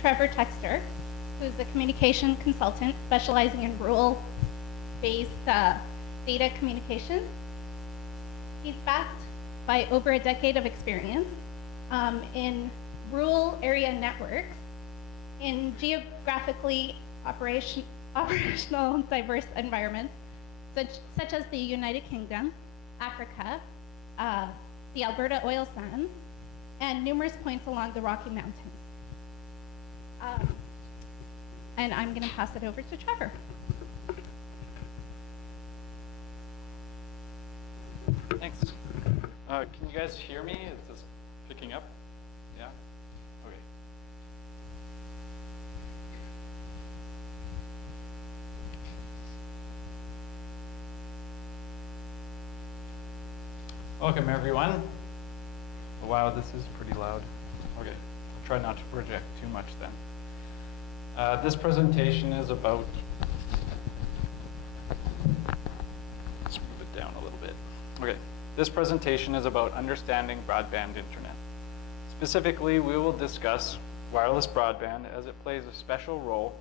Trevor Textor, who's a communication consultant specializing in rural-based data communications. He's backed by over a decade of experience in rural area networks, in geographically operational diverse environments, such as the United Kingdom, Africa, the Alberta oil sands, and numerous points along the Rocky Mountains. And I'm going to pass it over to Trevor. Thanks. Can you guys hear me? Is this picking up? Yeah? Okay. Welcome, everyone. Wow, this is pretty loud. Okay, I'll try not to project too much then. This presentation is about, let's move it down a little bit. Okay, this presentation is about understanding broadband internet. Specifically, we will discuss wireless broadband as it plays a special role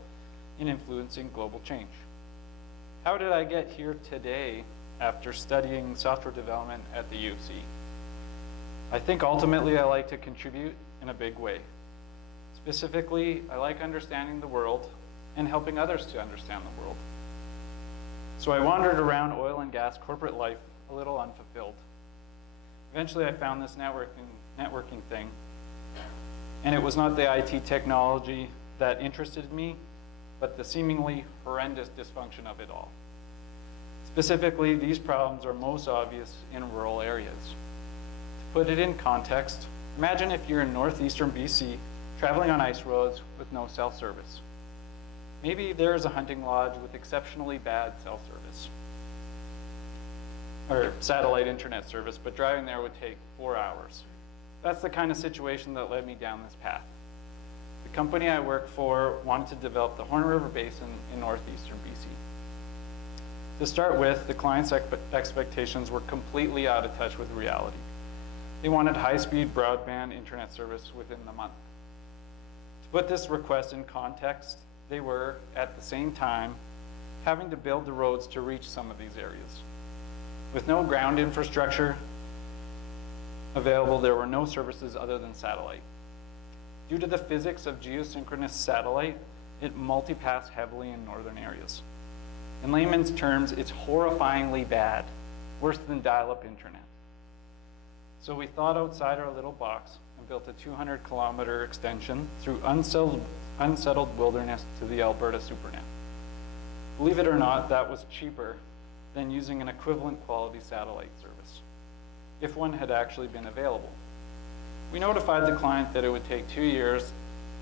in influencing global change. How did I get here today after studying software development at the U of C? I think ultimately I like to contribute in a big way. Specifically, I like understanding the world and helping others to understand the world. So I wandered around oil and gas corporate life a little unfulfilled. Eventually I found this networking thing, and it was not the IT technology that interested me, but the seemingly horrendous dysfunction of it all. Specifically, these problems are most obvious in rural areas. To put it in context, imagine if you're in northeastern BC, traveling on ice roads with no cell service. Maybe there is a hunting lodge with exceptionally bad cell service, or satellite internet service, but driving there would take 4 hours. That's the kind of situation that led me down this path. The company I work for wanted to develop the Horn River Basin in northeastern BC. To start with, the client's expectations were completely out of touch with reality. They wanted high-speed broadband internet service within the month. To put this request in context, they were, at the same time, having to build the roads to reach some of these areas. With no ground infrastructure available, there were no services other than satellite. Due to the physics of geosynchronous satellite, it multipassed heavily in northern areas. In layman's terms, it's horrifyingly bad, worse than dial-up internet. So we thought outside our little box and built a 200-kilometer extension through unsettled wilderness to the Alberta SuperNet. Believe it or not, that was cheaper than using an equivalent quality satellite service, if one had actually been available. We notified the client that it would take 2 years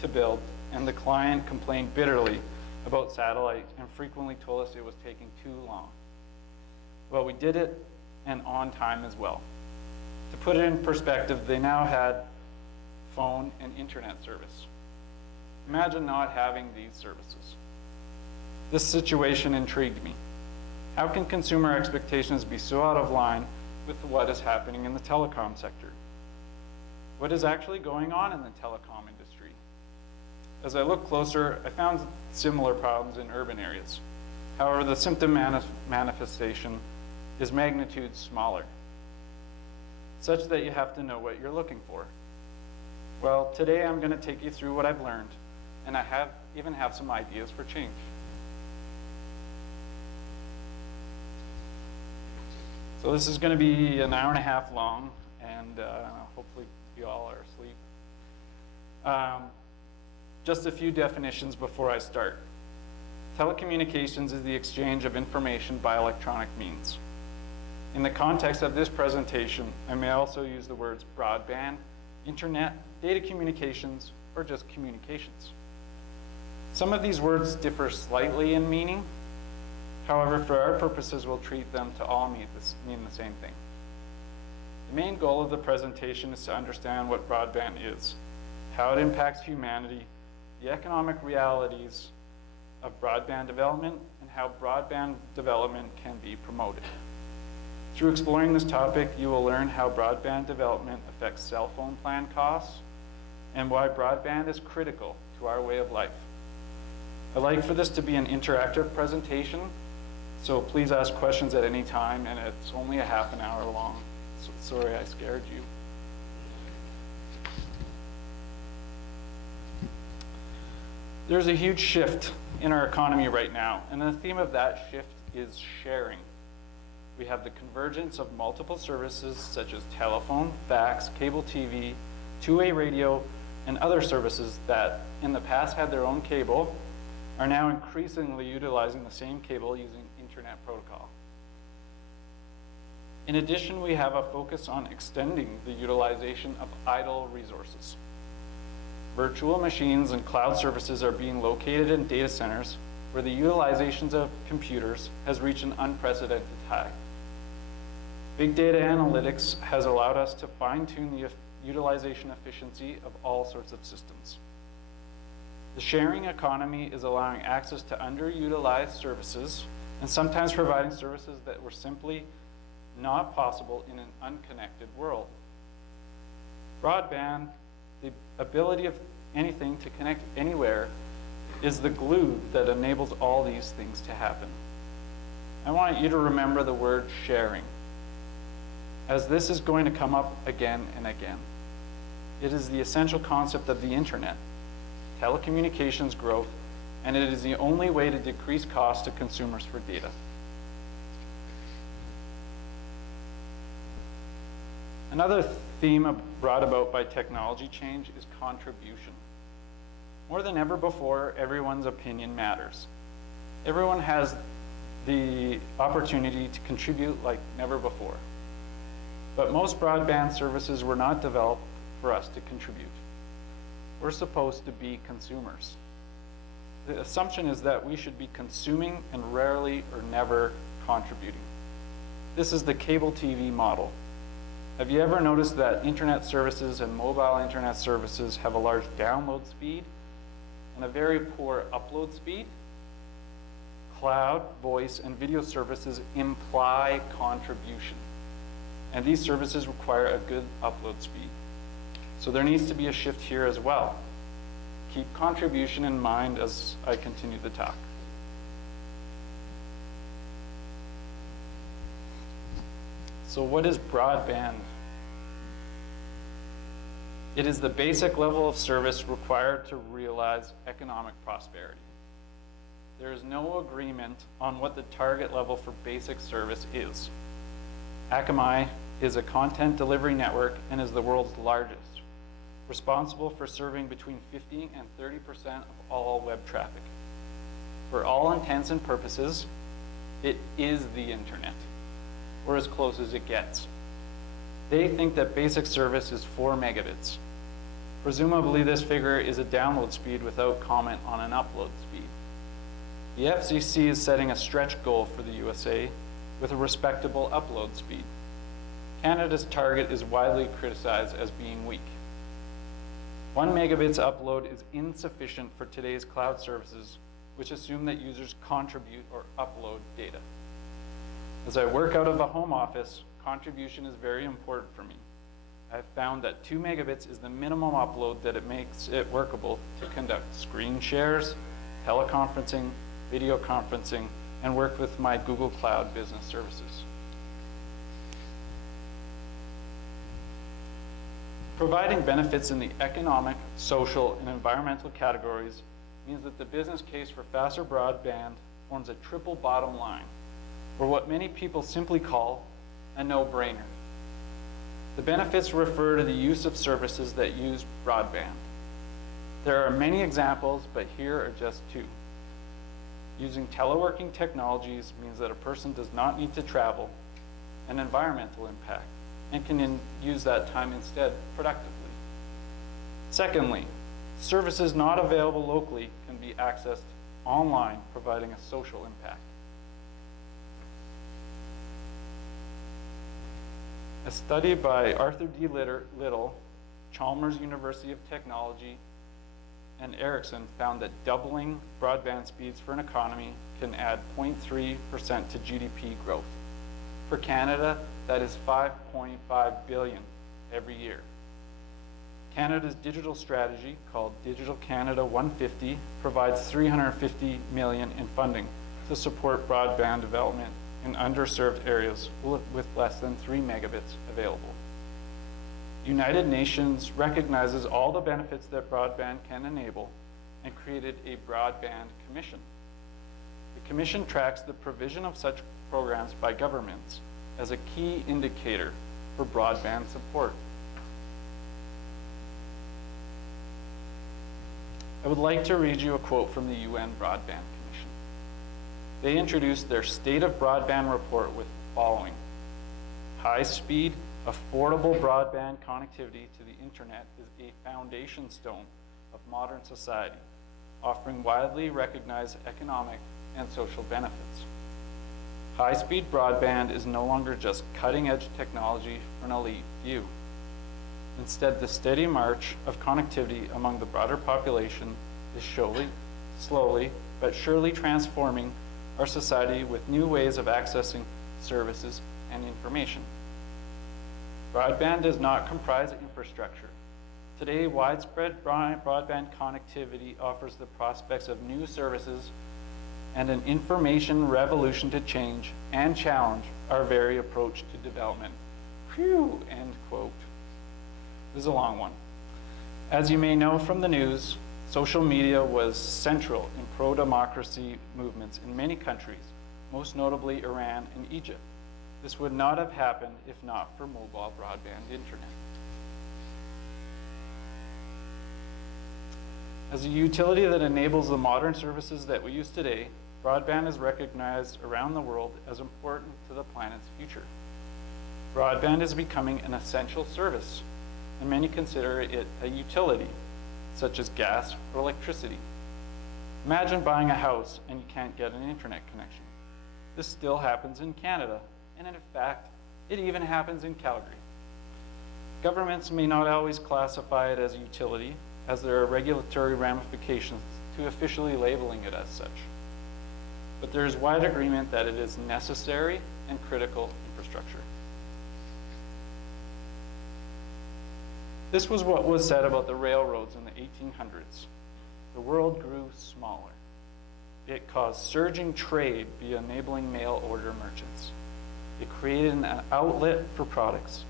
to build, and the client complained bitterly about satellite and frequently told us it was taking too long. Well, we did it, and on time as well. To put it in perspective, they now had phone and internet service. Imagine not having these services. This situation intrigued me. How can consumer expectations be so out of line with what is happening in the telecom sector? What is actually going on in the telecom industry? As I looked closer, I found similar problems in urban areas. However, the symptom manifestation is magnitude smaller, such that you have to know what you're looking for. Well, today I'm going to take you through what I've learned, and I even have some ideas for change. So this is going to be an hour and a half long, and hopefully you all are asleep. Just a few definitions before I start. Telecommunications is the exchange of information by electronic means. In the context of this presentation, I may also use the words broadband, internet, data communications, or just communications. Some of these words differ slightly in meaning. However, for our purposes, we'll treat them to all mean the same thing. The main goal of the presentation is to understand what broadband is, how it impacts humanity, the economic realities of broadband development, and how broadband development can be promoted. Through exploring this topic, you will learn how broadband development affects cell phone plan costs, and why broadband is critical to our way of life. I'd like for this to be an interactive presentation, so please ask questions at any time, and it's only a half an hour long. So sorry I scared you. There's a huge shift in our economy right now, and the theme of that shift is sharing. We have the convergence of multiple services such as telephone, fax, cable TV, two-way radio, and other services that in the past had their own cable are now increasingly utilizing the same cable using internet protocol. In addition, we have a focus on extending the utilization of idle resources. Virtual machines and cloud services are being located in data centers where the utilizations of computers has reached an unprecedented high. Big data analytics has allowed us to fine-tune the utilization efficiency of all sorts of systems. The sharing economy is allowing access to underutilized services and sometimes providing services that were simply not possible in an unconnected world. Broadband, the ability of anything to connect anywhere, is the glue that enables all these things to happen. I want you to remember the word sharing, as this is going to come up again and again. It is the essential concept of the internet, telecommunications growth, and it is the only way to decrease costs to consumers for data. Another theme brought about by technology change is contribution. More than ever before, everyone's opinion matters. Everyone has the opportunity to contribute like never before. But most broadband services were not developed for us to contribute. We're supposed to be consumers. The assumption is that we should be consuming and rarely or never contributing. This is the cable TV model. Have you ever noticed that internet services and mobile internet services have a large download speed and a very poor upload speed? Cloud, voice, and video services imply contribution, and these services require a good upload speed. So there needs to be a shift here as well. Keep contribution in mind as I continue the talk. So what is broadband? It is the basic level of service required to realize economic prosperity. There is no agreement on what the target level for basic service is. Akamai is a content delivery network and is the world's largest, responsible for serving between 50 and 30% of all web traffic. For all intents and purposes, it is the internet, or as close as it gets. They think that basic service is 4 megabits. Presumably this figure is a download speed without comment on an upload speed. The FCC is setting a stretch goal for the USA with a respectable upload speed. Canada's target is widely criticized as being weak. 1 megabits upload is insufficient for today's cloud services, which assume that users contribute or upload data. As I work out of a home office, contribution is very important for me. I've found that 2 megabits is the minimum upload that it makes it workable to conduct screen shares, teleconferencing, video conferencing, and work with my Google Cloud business services. Providing benefits in the economic, social, and environmental categories means that the business case for faster broadband forms a triple bottom line, or what many people simply call a no-brainer. The benefits refer to the use of services that use broadband. There are many examples, but here are just 2. Using teleworking technologies means that a person does not need to travel, an environmental impact, and can use that time instead productively. Secondly, services not available locally can be accessed online, providing a social impact. A study by Arthur D. Little, Chalmers University of Technology, and Ericsson found that doubling broadband speeds for an economy can add 0.3% to GDP growth. For Canada, that is $5.5 billion every year. Canada's digital strategy, called Digital Canada 150, provides $350 million in funding to support broadband development in underserved areas with less than 3 megabits available. The United Nations recognizes all the benefits that broadband can enable and created a Broadband Commission. The Commission tracks the provision of such programs by governments as a key indicator for broadband support. I would like to read you a quote from the UN Broadband Commission. They introduced their State of Broadband report with the following: high-speed, affordable broadband connectivity to the internet is a foundation stone of modern society, offering widely recognized economic and social benefits. High-speed broadband is no longer just cutting-edge technology for an elite few. Instead, the steady march of connectivity among the broader population is slowly, but surely transforming our society with new ways of accessing services and information. Broadband does not comprise infrastructure. Today, widespread broadband connectivity offers the prospects of new services and an information revolution to change and challenge our very approach to development. Phew, end quote. This is a long one. As you may know from the news, social media was central in pro-democracy movements in many countries, most notably Iran and Egypt. This would not have happened if not for mobile broadband internet. As a utility that enables the modern services that we use today, broadband is recognized around the world as important to the planet's future. Broadband is becoming an essential service, and many consider it a utility, such as gas or electricity. Imagine buying a house and you can't get an internet connection. This still happens in Canada, and in fact, it even happens in Calgary. Governments may not always classify it as a utility, as there are regulatory ramifications to officially labeling it as such. But there is wide agreement that it is necessary and critical infrastructure. This was what was said about the railroads in the 1800s. The world grew smaller. It caused surging trade via enabling mail order merchants. It created an outlet for products.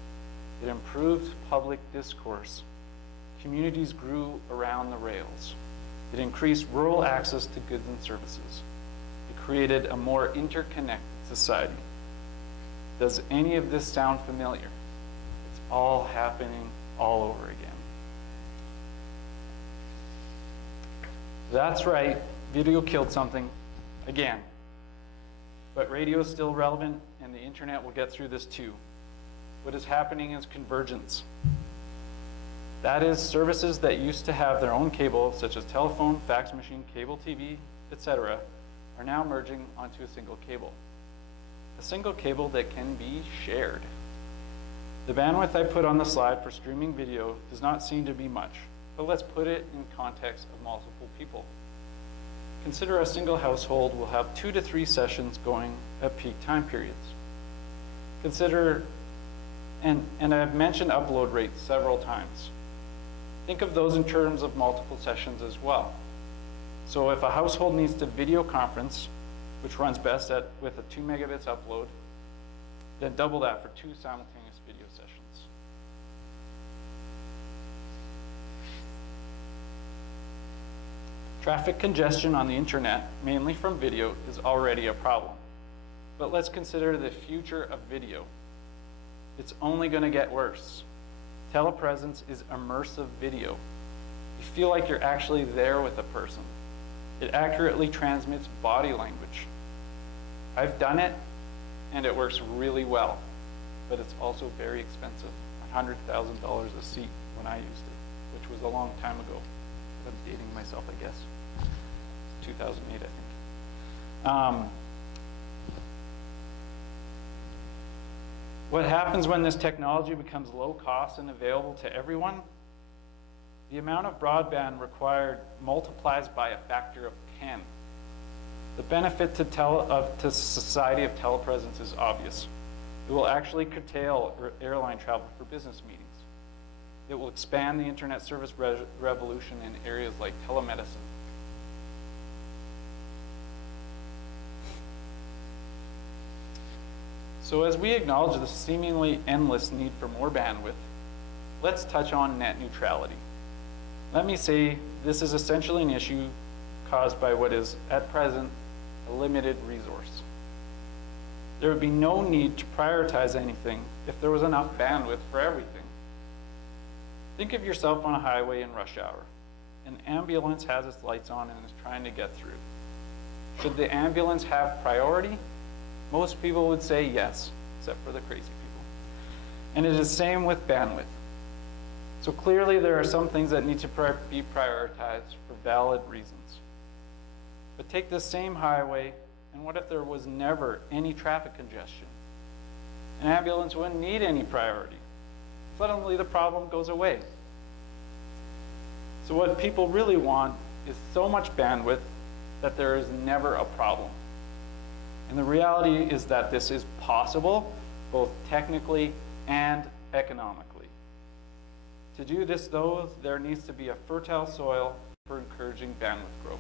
It improved public discourse. Communities grew around the rails. It increased rural access to goods and services. It created a more interconnected society. Does any of this sound familiar? It's all happening all over again. That's right, video killed something again. But radio is still relevant, and the internet will get through this too. What is happening is convergence. That is, services that used to have their own cable, such as telephone, fax machine, cable TV, etc., are now merging onto a single cable. A single cable that can be shared. The bandwidth I put on the slide for streaming video does not seem to be much, but let's put it in context of multiple people. Consider a single household will have 2 to 3 sessions going at peak time periods. Consider, and I've mentioned upload rates several times. Think of those in terms of multiple sessions as well. So if a household needs to video conference, which runs best with a 2 megabits upload, then double that for 2 simultaneous video sessions. Traffic congestion on the internet, mainly from video, is already a problem. But let's consider the future of video. It's only going to get worse. Telepresence is immersive video. You feel like you're actually there with a person. It accurately transmits body language. I've done it, and it works really well, but it's also very expensive. $100,000 a seat when I used it, which was a long time ago. I'm dating myself, I guess. 2008, I think. What happens when this technology becomes low cost and available to everyone? The amount of broadband required multiplies by a factor of 10. The benefit to society of telepresence is obvious. It will actually curtail airline travel for business meetings. It will expand the internet service revolution in areas like telemedicine. So as we acknowledge the seemingly endless need for more bandwidth, let's touch on net neutrality. Let me say this is essentially an issue caused by what is, at present, a limited resource. There would be no need to prioritize anything if there was enough bandwidth for everything. Think of yourself on a highway in rush hour. An ambulance has its lights on and is trying to get through. Should the ambulance have priority? Most people would say yes, except for the crazy people. And it is the same with bandwidth. So clearly there are some things that need to be prioritized for valid reasons. But take this same highway, and what if there was never any traffic congestion? An ambulance wouldn't need any priority. Suddenly the problem goes away. So what people really want is so much bandwidth that there is never a problem. And the reality is that this is possible, both technically and economically. To do this, though, there needs to be a fertile soil for encouraging bandwidth growth.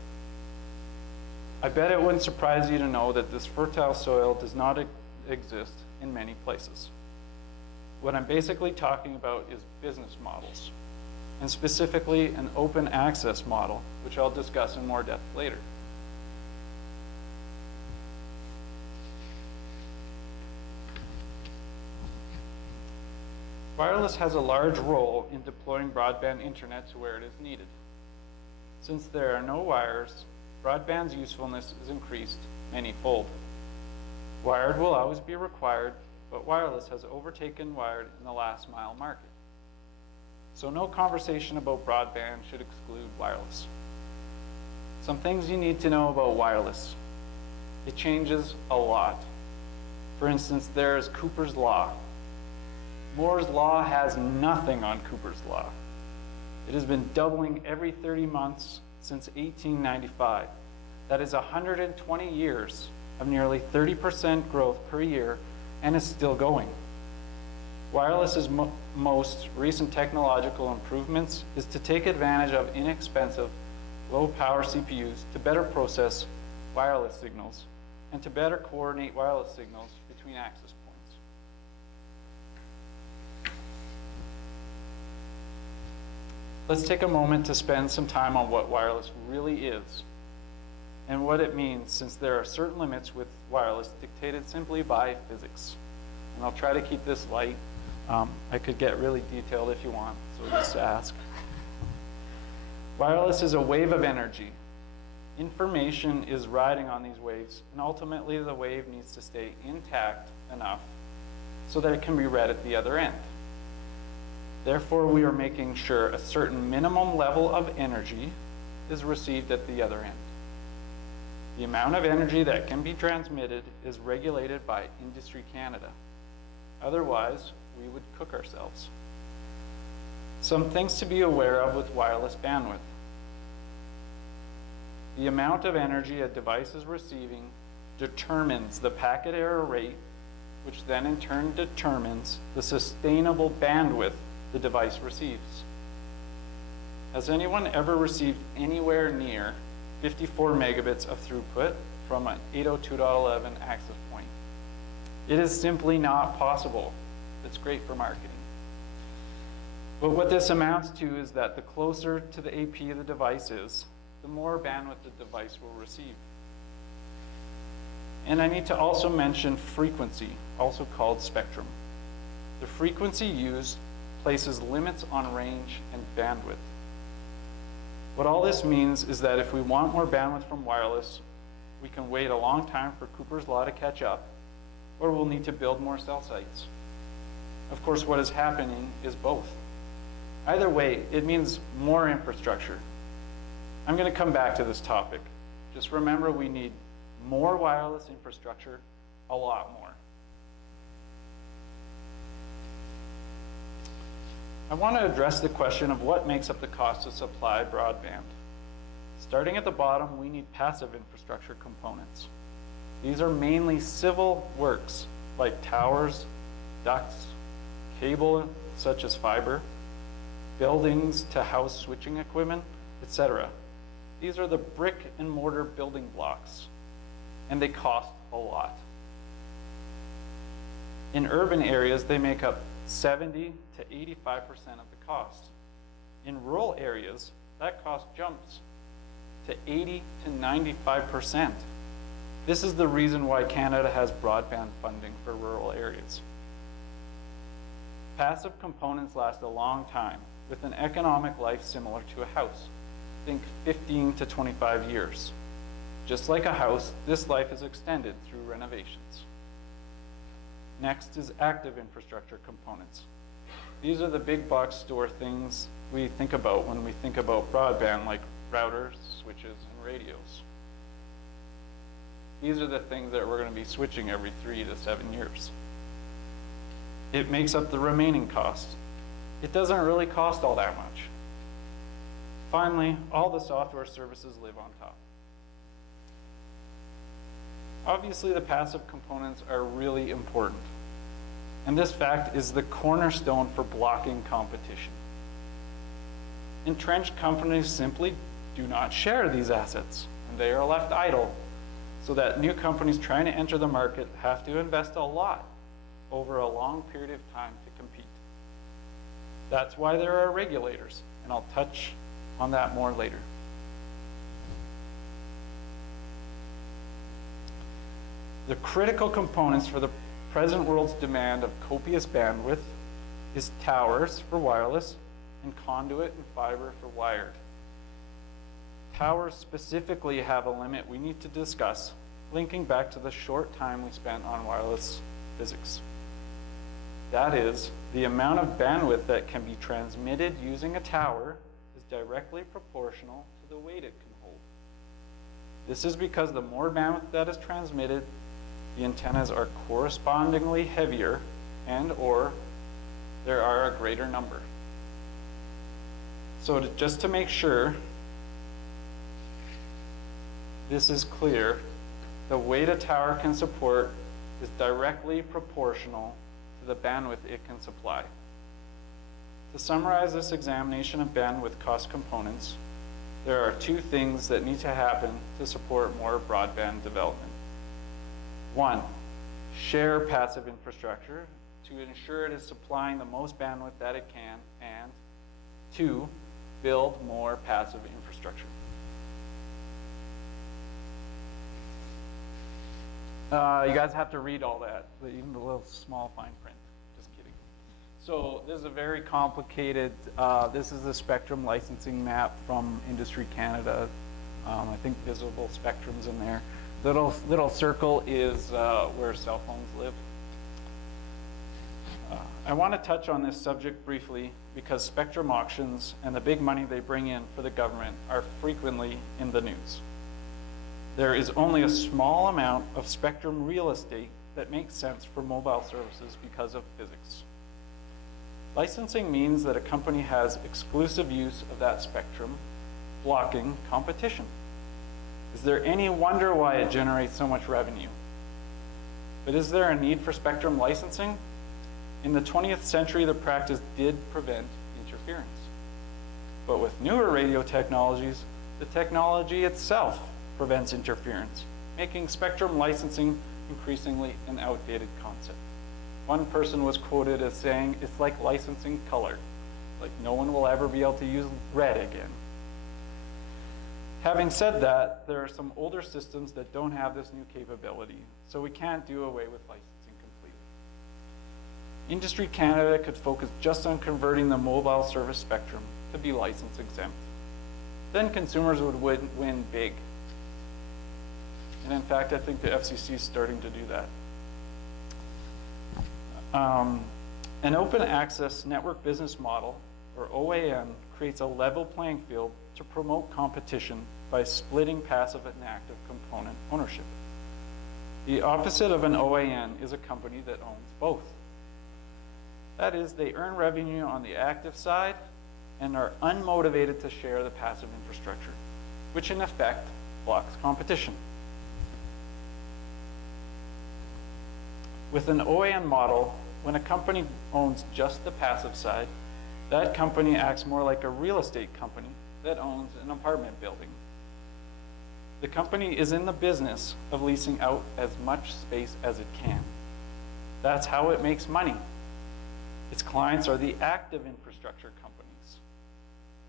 I bet it wouldn't surprise you to know that this fertile soil does not exist in many places. What I'm basically talking about is business models, and specifically an open access model, which I'll discuss in more depth later. Wireless has a large role in deploying broadband internet to where it is needed. Since there are no wires, broadband's usefulness is increased many-fold. Wired will always be required, but wireless has overtaken wired in the last mile market. So no conversation about broadband should exclude wireless. Some things you need to know about wireless. It changes a lot. For instance, there is Cooper's Law. Moore's Law has nothing on Cooper's Law. It has been doubling every 30 months since 1895. That is 120 years of nearly 30% growth per year, and is still going. Wireless's most recent technological improvements is to take advantage of inexpensive, low-power CPUs to better process wireless signals and to better coordinate wireless signals between access points. Let's take a moment to spend some time on what wireless really is and what it means, since there are certain limits with wireless dictated simply by physics. And I'll try to keep this light. I could get really detailed if you want, so just ask. Wireless is a wave of energy. Information is riding on these waves, and ultimately the wave needs to stay intact enough so that it can be read at the other end. Therefore, we are making sure a certain minimum level of energy is received at the other end. The amount of energy that can be transmitted is regulated by Industry Canada. Otherwise, we would cook ourselves. Some things to be aware of with wireless bandwidth. The amount of energy a device is receiving determines the packet error rate, which then in turn determines the sustainable bandwidth the device receives. Has anyone ever received anywhere near 54 megabits of throughput from an 802.11 access point? It is simply not possible. It's great for marketing. But what this amounts to is that the closer to the AP the device is, the more bandwidth the device will receive. And I need to also mention frequency, also called spectrum. The frequency used places limits on range and bandwidth. What all this means is that if we want more bandwidth from wireless, we can wait a long time for Cooper's Law to catch up, or we'll need to build more cell sites. Of course, what is happening is both. Either way, it means more infrastructure. I'm going to come back to this topic. Just remember, we need more wireless infrastructure, a lot more. I want to address the question of what makes up the cost to supply broadband. Starting at the bottom, we need passive infrastructure components. These are mainly civil works like towers, ducts, cable such as fiber, buildings to house switching equipment, etc. These are the brick and mortar building blocks, and they cost a lot. In urban areas, they make up 70 to 85% of the cost. In rural areas, that cost jumps to 80 to 95%. This is the reason why Canada has broadband funding for rural areas. Passive components last a long time, with an economic life similar to a house. Think 15 to 25 years. Just like a house, this life is extended through renovations. Next is active infrastructure components. These are the big box store things we think about when we think about broadband, like routers, switches, and radios. These are the things that we're going to be switching every 3 to 7 years. It makes up the remaining cost. It doesn't really cost all that much. Finally, all the software services live on top. Obviously, the passive components are really important. And this fact is the cornerstone for blocking competition. Entrenched companies simply do not share these assets, and they are left idle, so that new companies trying to enter the market have to invest a lot over a long period of time to compete. That's why there are regulators, and I'll touch on that more later. The critical components for the present world's demand of copious bandwidth is towers for wireless and conduit and fiber for wired. Towers specifically have a limit we need to discuss, linking back to the short time we spent on wireless physics. That is, the amount of bandwidth that can be transmitted using a tower is directly proportional to the weight it can hold. This is because the more bandwidth that is transmitted, the antennas are correspondingly heavier and/or there are a greater number. So just to make sure this is clear, the weight a tower can support is directly proportional to the bandwidth it can supply. To summarize this examination of bandwidth cost components, there are two things that need to happen to support more broadband development. One, share passive infrastructure to ensure it is supplying the most bandwidth that it can, and two, build more passive infrastructure. You guys have to read all that, even the little small fine print. Just kidding. So this is a very complicated, this is the spectrum licensing map from Industry Canada. I think visible spectrum's in there. Little circle is where cell phones live. I want to touch on this subject briefly because spectrum auctions and the big money they bring in for the government are frequently in the news. There is only a small amount of spectrum real estate that makes sense for mobile services because of physics. Licensing means that a company has exclusive use of that spectrum, blocking competition. Is there any wonder why it generates so much revenue? But is there a need for spectrum licensing? In the 20th century, the practice did prevent interference. But with newer radio technologies, the technology itself prevents interference, making spectrum licensing increasingly an outdated concept. One person was quoted as saying, it's like licensing color, like no one will ever be able to use red again. Having said that, there are some older systems that don't have this new capability, so we can't do away with licensing completely. Industry Canada could focus just on converting the mobile service spectrum to be license exempt. Then consumers would win big. And in fact, I think the FCC is starting to do that. An open access network business model, or OAN, creates a level playing field to promote competition by splitting passive and active component ownership. The opposite of an OAN is a company that owns both. That is, they earn revenue on the active side and are unmotivated to share the passive infrastructure, which in effect blocks competition. With an OAN model, when a company owns just the passive side, That company acts more like a real estate company that owns an apartment building. The company is in the business of leasing out as much space as it can. That's how it makes money. Its clients are the active infrastructure companies.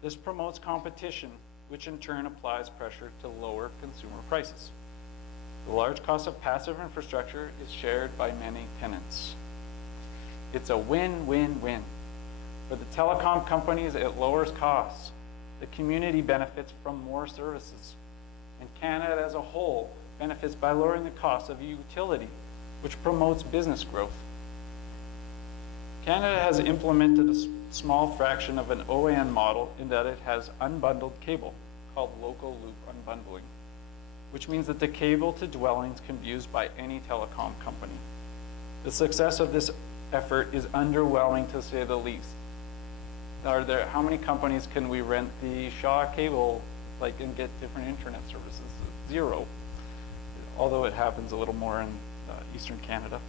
This promotes competition, which in turn applies pressure to lower consumer prices. The large cost of passive infrastructure is shared by many tenants. It's a win-win-win. For the telecom companies, it lowers costs. The community benefits from more services. And Canada as a whole benefits by lowering the cost of utility, which promotes business growth. Canada has implemented a small fraction of an OAN model in that it has unbundled cable, called local loop unbundling, which means that the cable to dwellings can be used by any telecom company. The success of this effort is underwhelming, to say the least. How many companies can we rent the Shaw cable and get different internet services? 0, although it happens a little more in Eastern Canada.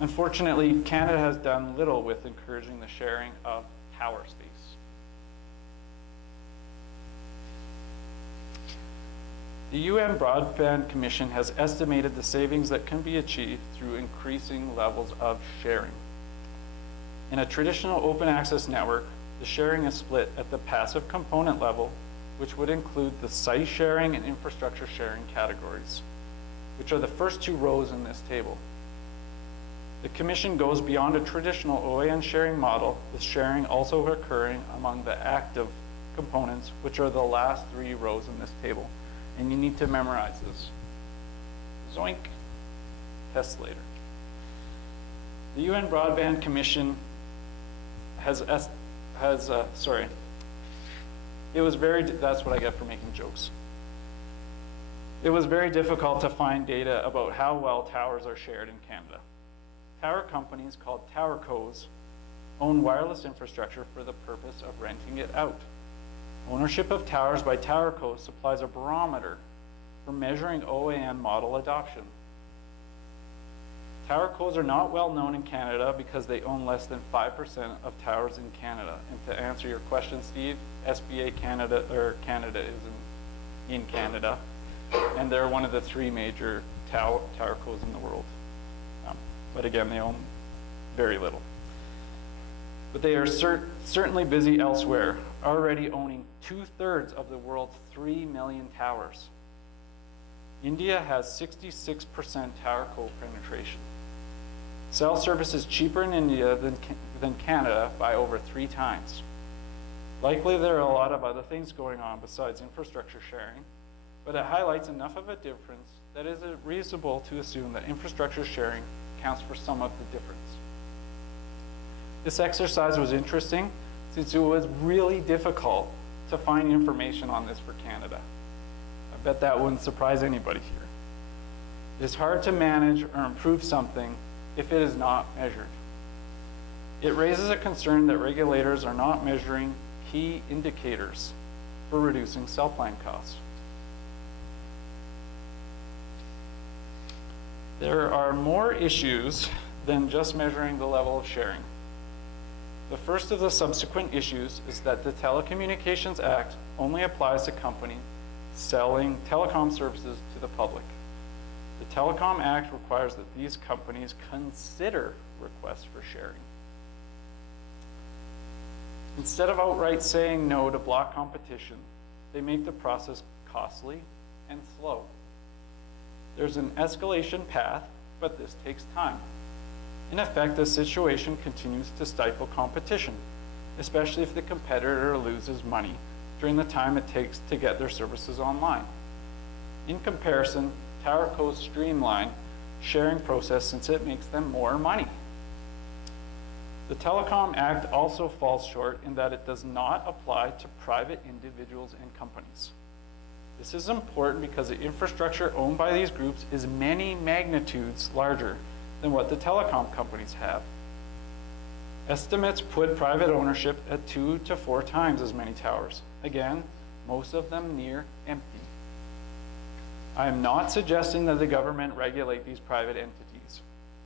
Unfortunately, Canada has done little with encouraging the sharing of tower space. The UN Broadband Commission has estimated the savings that can be achieved through increasing levels of sharing. In a traditional open access network, the sharing is split at the passive component level, which would include the site sharing and infrastructure sharing categories, which are the first 2 rows in this table. The Commission goes beyond a traditional OAN sharing model, with sharing also occurring among the active components, which are the last 3 rows in this table. And you need to memorize this. Zoink. Test later. The UN Broadband Commission that's what I get for making jokes. It was very difficult to find data about how well towers are shared in Canada. Tower companies called towercos own wireless infrastructure for the purpose of renting it out. Ownership of towers by towercos supplies a barometer for measuring OAN model adoption. Towercos are not well known in Canada because they own less than 5% of towers in Canada. And to answer your question, Steve, SBA Canada is in Canada, and they're one of the 3 major towercos in the world. But again, they own very little. But they are certainly busy elsewhere, already owning 2/3 of the world's 3 million towers. India has 66% towerco penetration. Cell service is cheaper in India than Canada by over 3 times. Likely there are a lot of other things going on besides infrastructure sharing, but it highlights enough of a difference that it is reasonable to assume that infrastructure sharing accounts for some of the difference. This exercise was interesting since it was really difficult to find information on this for Canada. I bet that wouldn't surprise anybody here. It is hard to manage or improve something if it is not measured. It raises a concern that regulators are not measuring key indicators for reducing cell plan costs. There are more issues than just measuring the level of sharing. The first of the subsequent issues is that the Telecommunications Act only applies to companies selling telecom services to the public. The Telecom Act requires that these companies consider requests for sharing. Instead of outright saying no to block competition, they make the process costly and slow. There's an escalation path, but this takes time. In effect, the situation continues to stifle competition, especially if the competitor loses money during the time it takes to get their services online. In comparison, towercos streamline sharing process since it makes them more money. The Telecom Act also falls short in that it does not apply to private individuals and companies. This is important because the infrastructure owned by these groups is many magnitudes larger than what the telecom companies have. Estimates put private ownership at 2 to 4 times as many towers. Again, most of them near empty. I am not suggesting that the government regulate these private entities,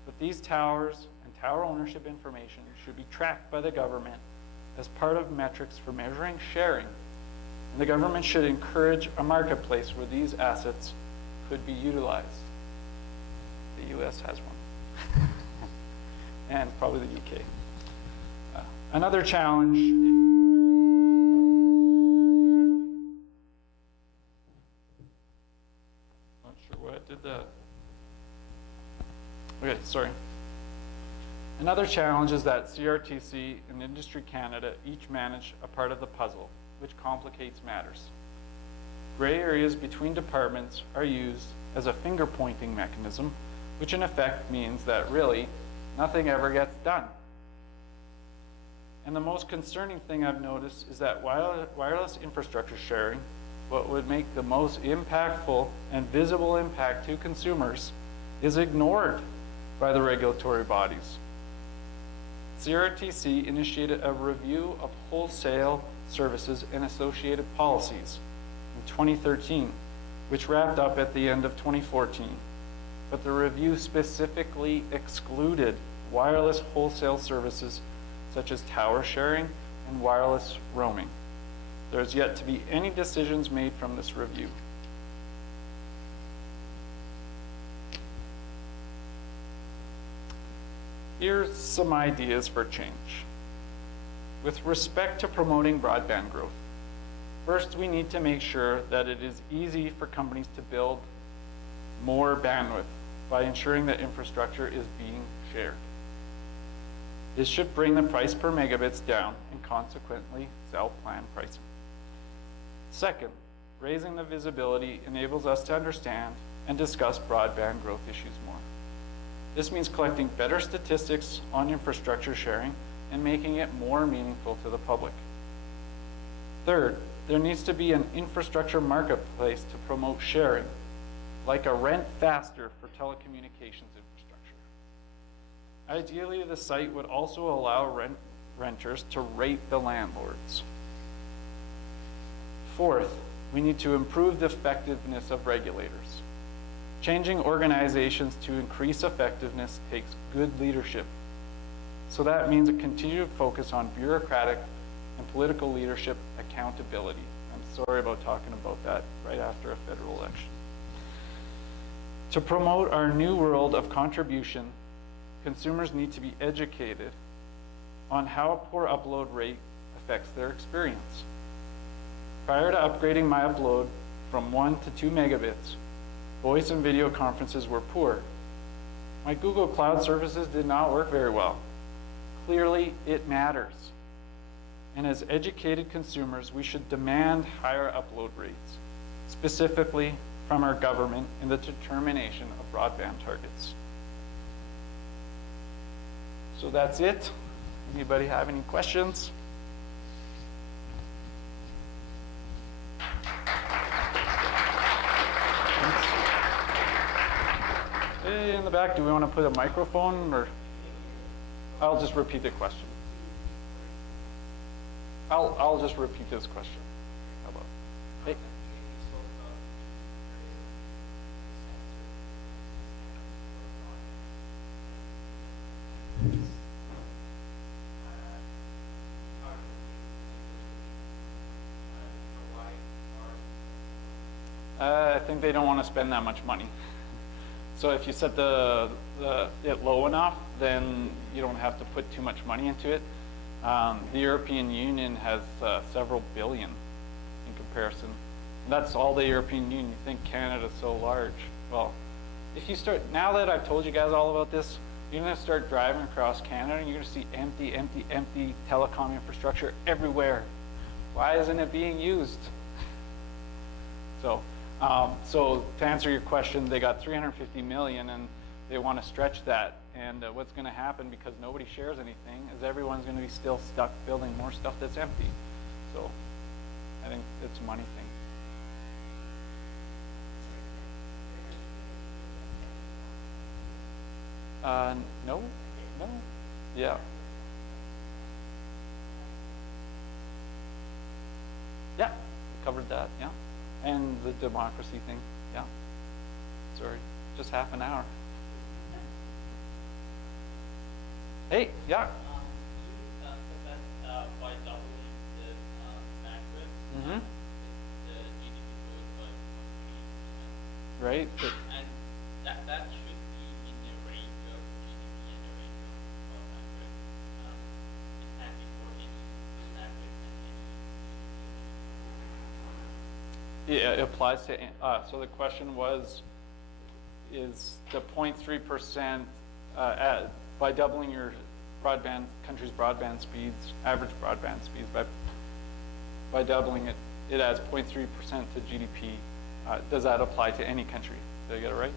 but these towers and tower ownership information should be tracked by the government as part of metrics for measuring sharing. And the government should encourage a marketplace where these assets could be utilized. The US has one. And probably the UK. Another challenge. Not sure what did that. Okay, sorry. Another challenge is that CRTC and Industry Canada each manage a part of the puzzle, which complicates matters. Gray areas between departments are used as a finger-pointing mechanism, which in effect means that really nothing ever gets done. And the most concerning thing I've noticed is that wireless infrastructure sharing, what would make the most impactful and visible impact to consumers, is ignored by the regulatory bodies. CRTC initiated a review of wholesale services and associated policies in 2013, which wrapped up at the end of 2014. But the review specifically excluded wireless wholesale services such as tower sharing and wireless roaming. There is yet to be any decisions made from this review. Here's some ideas for change. With respect to promoting broadband growth, first we need to make sure that it is easy for companies to build more bandwidth by ensuring that infrastructure is being shared. This should bring the price per megabits down and consequently cell plan pricing. Second, raising the visibility enables us to understand and discuss broadband growth issues more. This means collecting better statistics on infrastructure sharing and making it more meaningful to the public. Third, there needs to be an infrastructure marketplace to promote sharing, like a rent faster for telecommunications infrastructure. Ideally, the site would also allow renters to rate the landlords. Fourth, we need to improve the effectiveness of regulators. Changing organizations to increase effectiveness takes good leadership. So that means a continued focus on bureaucratic and political leadership accountability. I'm sorry about talking about that right after a federal election. To promote our new world of contribution, consumers need to be educated on how a poor upload rate affects their experience. Prior to upgrading my upload from 1 to 2 megabits, voice and video conferences were poor. My Google Cloud services did not work very well. Clearly, it matters. And as educated consumers, we should demand higher upload rates, specifically from our government in the determination of broadband targets. So that's it. Anybody have any questions? Hey, in the back, do we want to put a microphone, or I'll just repeat the question. I'll just repeat this question. How about? Hey. I think they don't want to spend that much money. So if you set it low enough, then you don't have to put too much money into it. The European Union has several billion in comparison. And that's all the European Union. You think Canada's so large. Well, if you start, now that I've told you guys all about this, you're gonna start driving across Canada and you're gonna see empty, empty, empty telecom infrastructure everywhere. Why isn't it being used? So to answer your question, they got 350 million and they want to stretch that. And what's going to happen, because nobody shares anything, is everyone's going to be still stuck building more stuff that's empty. So I think it's a money thing. No, yeah. Yeah, covered that, yeah. And the democracy thing, yeah. Sorry, just half an hour. Hey, yeah. By Mm-hmm. The GDP growth by 0.3%. Right? And that should be in the range of GDP and the range of 1,200. It can be for any market and any. Yeah, it applies to, so the question was, is the 0.3% by doubling your country's broadband speeds, average broadband speeds, by doubling it, it adds 0.3% to GDP. Does that apply to any country? Did I get it right?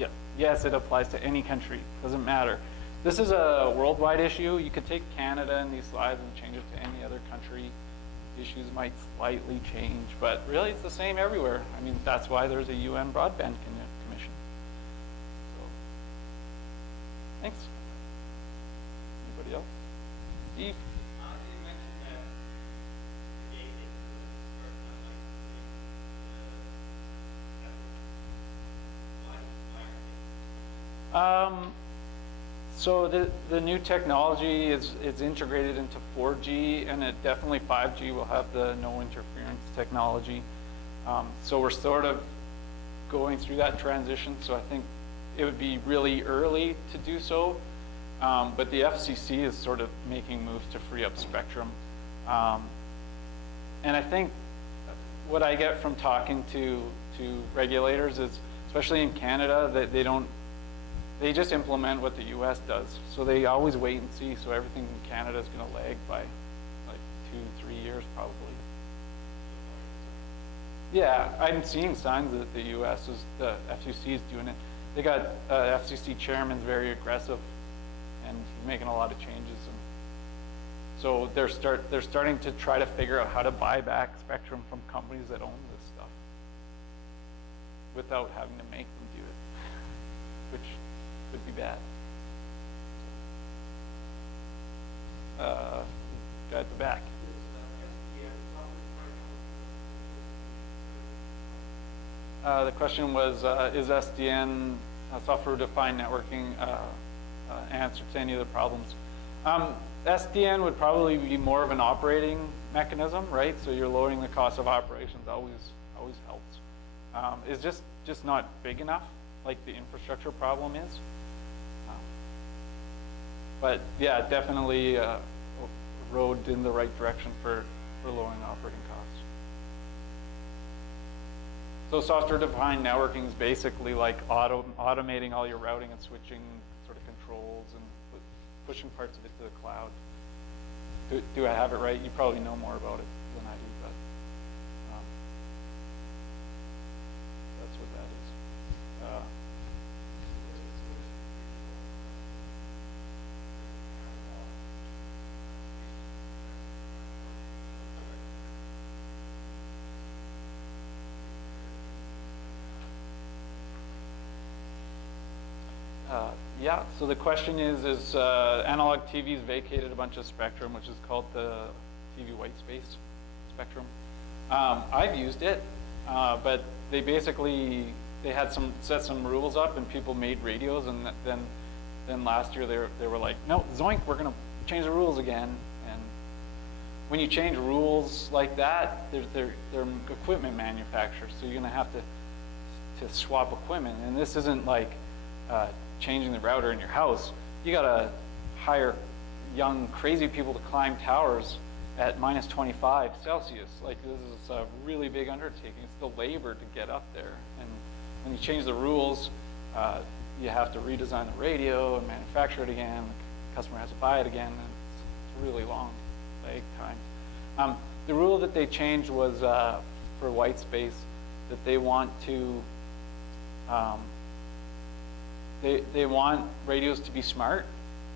Yes. Yes, it applies to any country. Doesn't matter. This is a worldwide issue. You could take Canada in these slides and change it to any other country. Issues might slightly change, but really it's the same everywhere. I mean, that's why there's a UN Broadband Commission. So, thanks. Anybody else? Steve? You mentioned that today they start not like So the new technology is integrated into 4G, and it definitely 5G will have the no interference technology. So we're sort of going through that transition. So I think it would be really early to do so. But the FCC is sort of making moves to free up spectrum. And I think what I get from talking to regulators is, especially in Canada, that they just implement what the US does. So they always wait and see. So everything in Canada is going to lag by like 2-3 years probably. Yeah, I'm seeing signs that the US the FCC is doing it. They got FCC chairman very aggressive, and he's making a lot of changes. And so they're starting to try to figure out how to buy back spectrum from companies that own this stuff without having to make them do it, which could be bad. Guy at the back. The question was, is SDN software-defined networking answer to any of the problems? SDN would probably be more of an operating mechanism, right? So you're lowering the cost of operations, always helps. It's just not big enough, like the infrastructure problem is. But yeah, definitely a road in the right direction for lowering operating costs. So software-defined networking is basically like automating all your routing and switching sort of controls and pushing parts of it to the cloud. Do I have it right? You probably know more about it than I do, but that's what that is. Yeah, so the question is analog TVs vacated a bunch of spectrum, which is called the TV white space spectrum. I've used it, but they basically, set some rules up and people made radios, and then last year they were like, no, zoink, we're gonna change the rules again. And when you change rules like that, they're equipment manufacturers, so you're gonna have to swap equipment. And this isn't like changing the router in your house. You gotta hire young, crazy people to climb towers at minus 25 Celsius. Like, this is a really big undertaking. It's the labor to get up there. And when you change the rules, you have to redesign the radio and manufacture it again. The customer has to buy it again, and it's a really long lag time. The rule that they changed was for white space, that they want to they want radios to be smart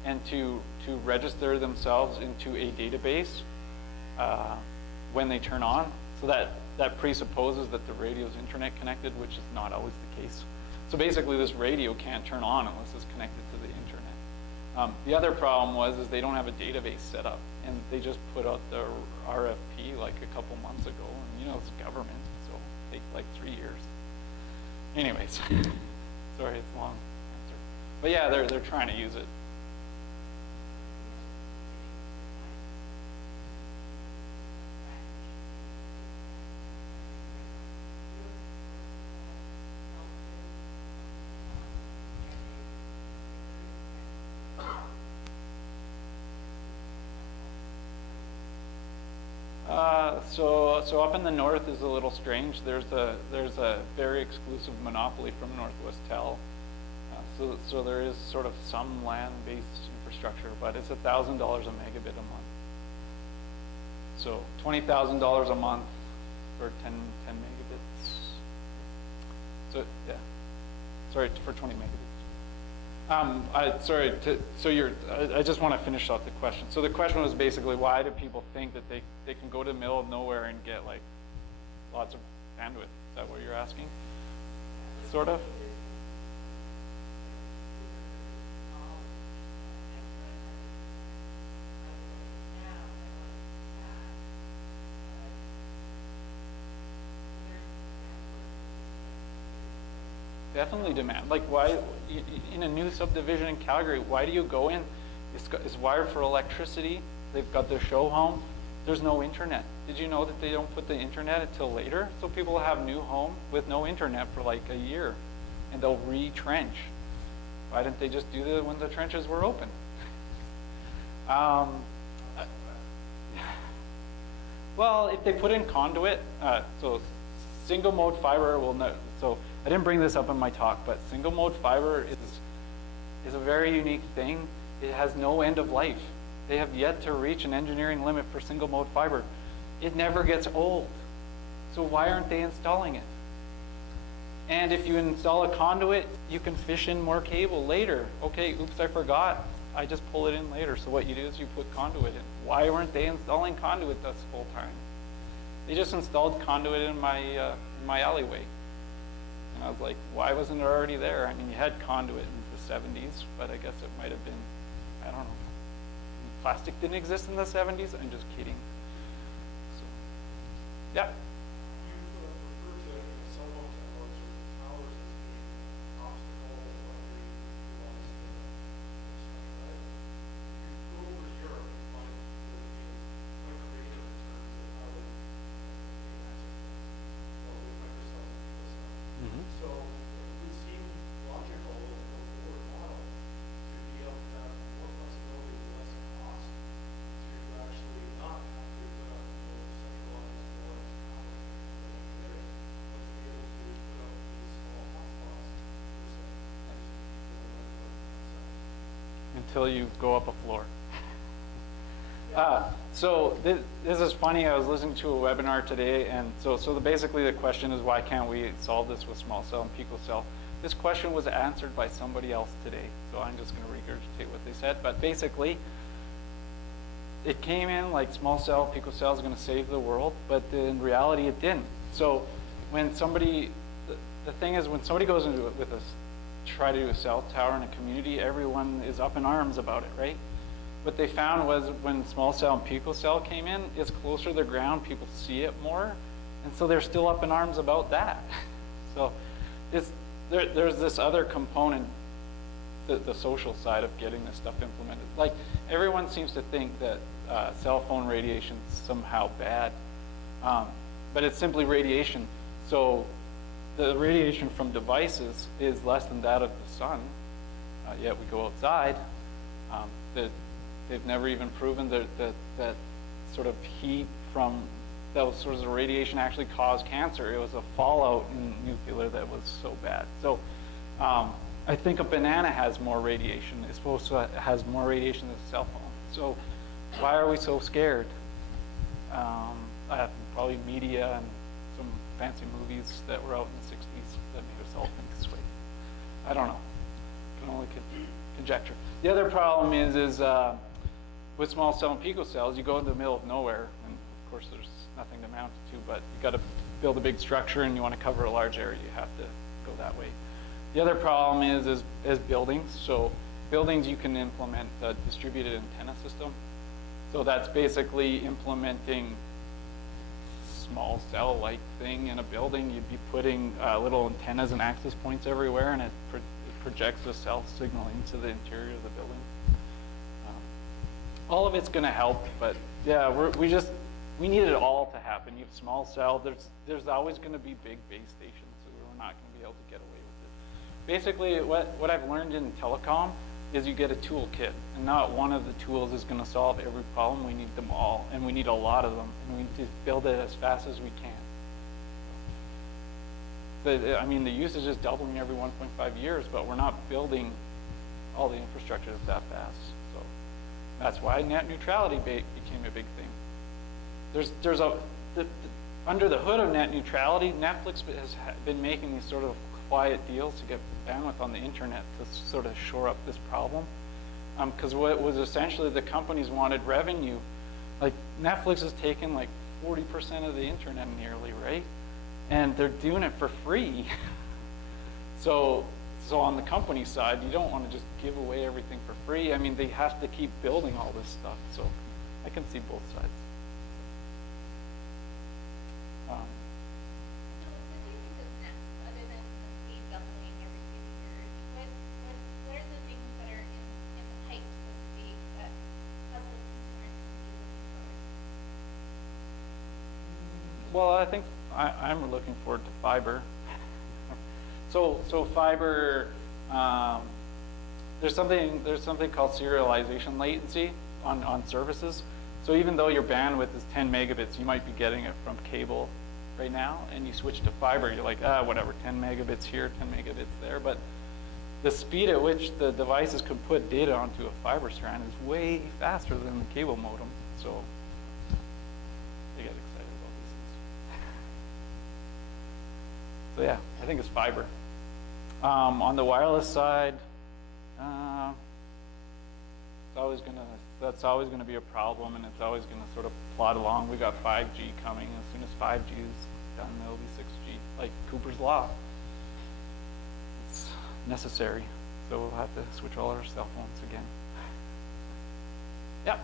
and to register themselves into a database when they turn on. So that presupposes that the radio is internet connected, which is not always the case. So basically this radio can't turn on unless it's connected to the internet. The other problem is they don't have a database set up, and they just put out the RFP like a couple months ago, and you know, it's government, so it'll take like 3 years. Anyways, sorry, it's long. But yeah, they're trying to use it. So up in the north is a little strange. There's a very exclusive monopoly from Northwest Tel. So there is sort of some land-based infrastructure, but it's $1,000 a megabit a month. So $20,000 a month for 10 megabits. So yeah, sorry, for 20 megabits. I just want to finish off the question. So the question was basically, why do people think that they can go to the middle of nowhere and get like lots of bandwidth? Is that what you're asking? Sort of? Definitely demand. Like why, in a new subdivision in Calgary, why do you go in? It's wired for electricity. They've got their show home. There's no internet. Did you know that they don't put the internet until later? So people will have new home with no internet for like a year, and they'll retrench. Why didn't they just do that when the trenches were open? Well, if they put in conduit, so single mode fiber will not. So I didn't bring this up in my talk, but single mode fiber is a very unique thing. It has no end of life. They have yet to reach an engineering limit for single mode fiber. It never gets old. So why aren't they installing it? And if you install a conduit, you can fish in more cable later. Okay, oops, I forgot. I just pull it in later. So what you do is you put conduit in. Why weren't they installing conduit this whole time? They just installed conduit in my alleyway. And I was like, why wasn't it already there? I mean, you had conduit in the 70s, but I guess it might have been, I don't know. Plastic didn't exist in the 70s? I'm just kidding. So, yeah. Until you go up a floor. So this is funny. I was listening to a webinar today, and basically the question is, why can't we solve this with small cell and picocell? This question was answered by somebody else today, so I'm just going to regurgitate what they said. But basically, it came in like small cell, picocell is going to save the world, but in reality, it didn't. So when somebody, the thing is, when somebody goes into it with us, try to do a cell tower in a community, everyone is up in arms about it, right? What they found was when small cell and picocell came in, it's closer to the ground, people see it more, and so they're still up in arms about that. So there's this other component, the social side of getting this stuff implemented. Like, everyone seems to think that cell phone radiation is somehow bad, but it's simply radiation. So the radiation from devices is less than that of the sun, yet we go outside. They've never even proven that sort of heat from those sorts of radiation actually caused cancer. It was a fallout in nuclear that was so bad. So I think a banana has more radiation. It's supposed to has more radiation than a cell phone. So why are we so scared? Probably media and some fancy movies that were out in the 60s that made us all think this way. I don't know. I can only conjecture. The other problem is with small cell and picocells, you go into the middle of nowhere, and of course there's nothing to mount it to, but you got to build a big structure and you want to cover a large area, you have to go that way. The other problem is buildings. So buildings, you can implement a distributed antenna system. So that's basically implementing small cell-like thing in a building. You'd be putting little antennas and access points everywhere, and it projects the cell signal into the interior of the building. All of it's going to help, but yeah, we need it all to happen. You have small cell. There's always going to be big base stations, so we're not going to be able to get away with it. Basically, what I've learned in telecom is you get a toolkit, and not one of the tools is going to solve every problem. We need them all, and we need a lot of them, and we need to build it as fast as we can. I mean, the usage is doubling every 1.5 years, but we're not building all the infrastructure that fast. So that's why net neutrality became a big thing. Under the hood of net neutrality, Netflix has been making these sort of quiet deals to get bandwidth on the internet to sort of shore up this problem. Because what was essentially the companies wanted revenue. Like Netflix has taken like 40% of the internet nearly, right? And they're doing it for free. So on the company side, you don't want to just give away everything for free. I mean, they have to keep building all this stuff. So I can see both sides. So what do you think is next, other than the speed doubling every few years? What are the things that are in the pipe, so to speak, that puzzle consumers to be looking forward to? Well, I think I'm looking forward to fiber. So fiber, there's something called serialization latency on services. So even though your bandwidth is 10 megabits, you might be getting it from cable right now, and you switch to fiber, you're like, whatever, 10 megabits here, 10 megabits there. But the speed at which the devices can put data onto a fiber strand is way faster than the cable modem. So they get excited about these things. So yeah, I think it's fiber. On the wireless side, that's always gonna be a problem, and it's always gonna sort of plod along. We got 5G coming. As soon as 5G is done, there'll be 6G, like Cooper's Law. It's necessary, so we'll have to switch all our cell phones again. Yeah.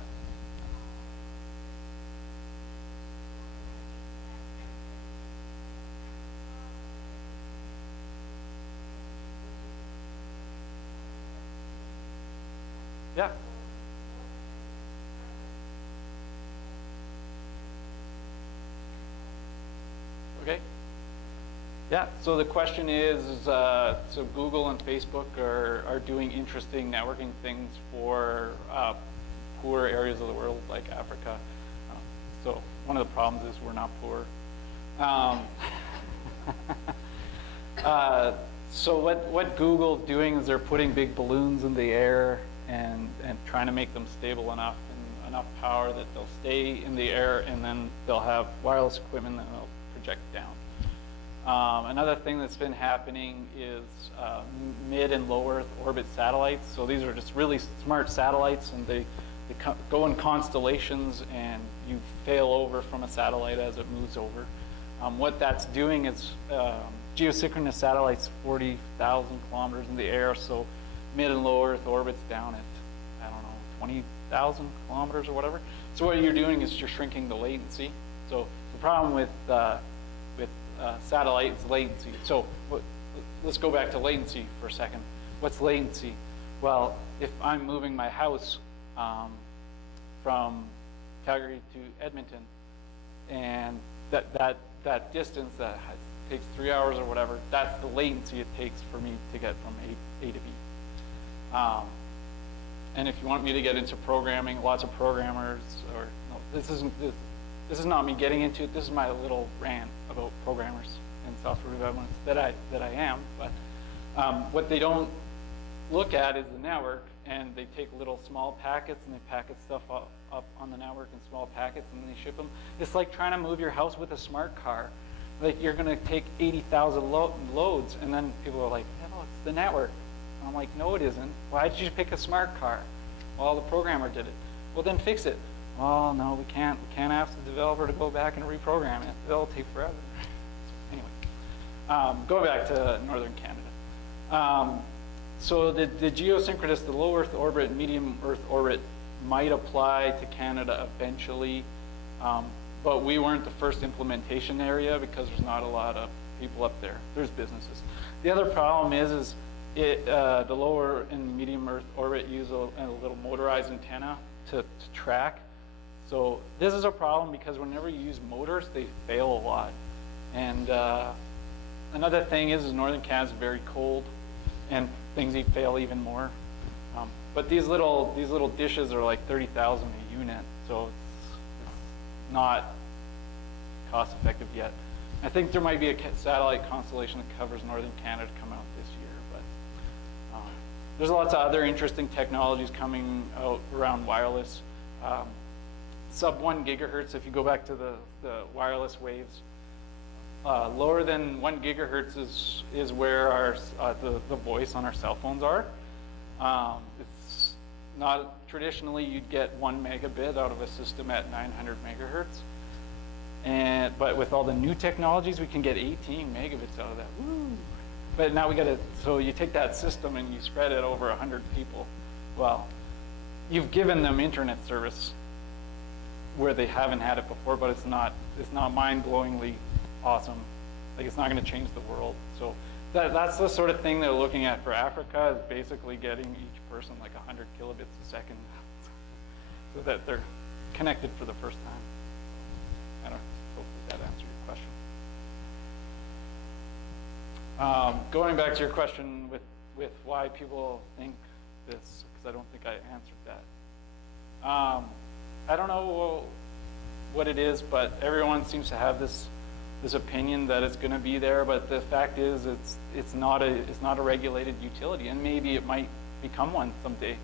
Yeah. Okay. Yeah, so the question is so Google and Facebook are doing interesting networking things for poor areas of the world like Africa. So one of the problems is we're not poor. So what Google's doing is they're putting big balloons in the air and trying to make them stable enough and enough power that they'll stay in the air, and then they'll have wireless equipment that will project down. Another thing that's been happening is mid and low Earth orbit satellites. So these are just really smart satellites, and they go in constellations, and you fail over from a satellite as it moves over. What that's doing is geosynchronous satellites 40,000 kilometers in the air, so mid and low Earth orbits down at, I don't know, 20,000 kilometers or whatever. So what you're doing is you're shrinking the latency. So the problem with satellite is latency. So let's go back to latency for a second. What's latency? Well, if I'm moving my house from Calgary to Edmonton, and that distance that takes 3 hours or whatever, that's the latency it takes for me to get from A to B. And if you want me to get into programming, lots of programmers, or no, this is not me getting into it. This is my little rant about programmers and software development that I am. But what they don't look at is the network, and they take little small packets and they packet stuff up on the network in small packets, and then they ship them. It's like trying to move your house with a smart car. Like you're going to take 80,000 loads, and then people are like, "Oh, it's the network." And I'm like, "No, it isn't. Why did you pick a smart car?" Well, the programmer did it. Well, then fix it. Oh no, we can't. We can't ask the developer to go back and reprogram it. It'll take forever. So anyway, go back to northern Canada. So the geosynchronous, the low Earth orbit, medium Earth orbit might apply to Canada eventually, but we weren't the first implementation area because there's not a lot of people up there. There's businesses. The other problem is the lower and medium Earth orbit use a little motorized antenna to track. So this is a problem because whenever you use motors, they fail a lot. And another thing is northern Canada is very cold, and things fail even more. But these little dishes are like 30,000 a unit, so it's not cost effective yet. I think there might be a satellite constellation that covers northern Canada come out this year, but there's lots of other interesting technologies coming out around wireless. Sub 1 gigahertz, if you go back to the wireless waves, lower than 1 gigahertz is where our the voice on our cell phones are. It's not traditionally you'd get 1 megabit out of a system at 900 megahertz. But with all the new technologies, we can get 18 megabits out of that. Woo! But now so you take that system and you spread it over 100 people. Well, you've given them internet service where they haven't had it before, but it's not mind-blowingly awesome. Like, it's not going to change the world. So that's the sort of thing they're looking at for Africa, is basically getting each person like 100 kilobits a second so that they're connected for the first time. I don't know. Hopefully that answered your question. Going back to your question with why people think this, because I don't think I answered that. I don't know what it is, but everyone seems to have this opinion that it's going to be there. But the fact is, it's not a regulated utility, and maybe it might become one someday.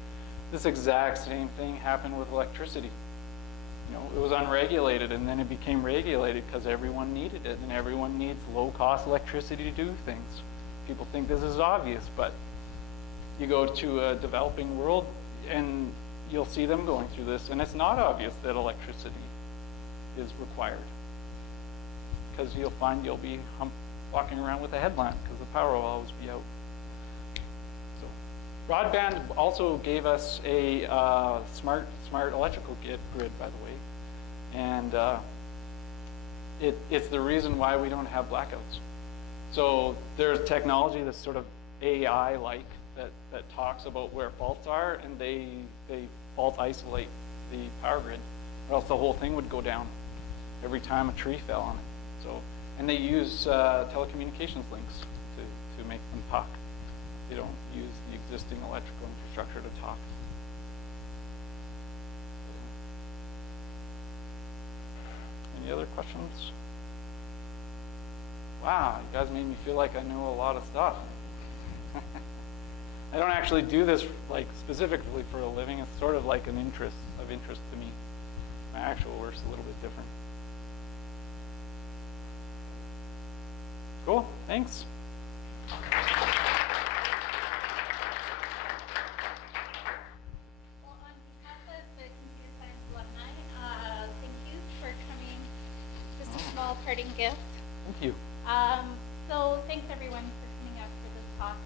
This exact same thing happened with electricity. You know, it was unregulated, and then it became regulated because everyone needed it, and everyone needs low-cost electricity to do things. People think this is obvious, but you go to a developing world, and you'll see them going through this, and it's not obvious that electricity is required, because you'll find you'll be walking around with a headlamp because the power will always be out. So, broadband also gave us a smart electrical grid, by the way. And it's the reason why we don't have blackouts. So there's technology that's sort of AI-like that talks about where faults are, and they fault isolate the power grid, or else the whole thing would go down every time a tree fell on it. So, and they use telecommunications links to make them talk. They don't use the existing electrical infrastructure to talk. Any other questions? Wow, you guys made me feel like I know a lot of stuff. I don't actually do this like specifically for a living. It's sort of like an interest to me. My actual work's a little bit different. Cool, thanks. Parting gift. Thank you. So thanks everyone for coming out for this talk.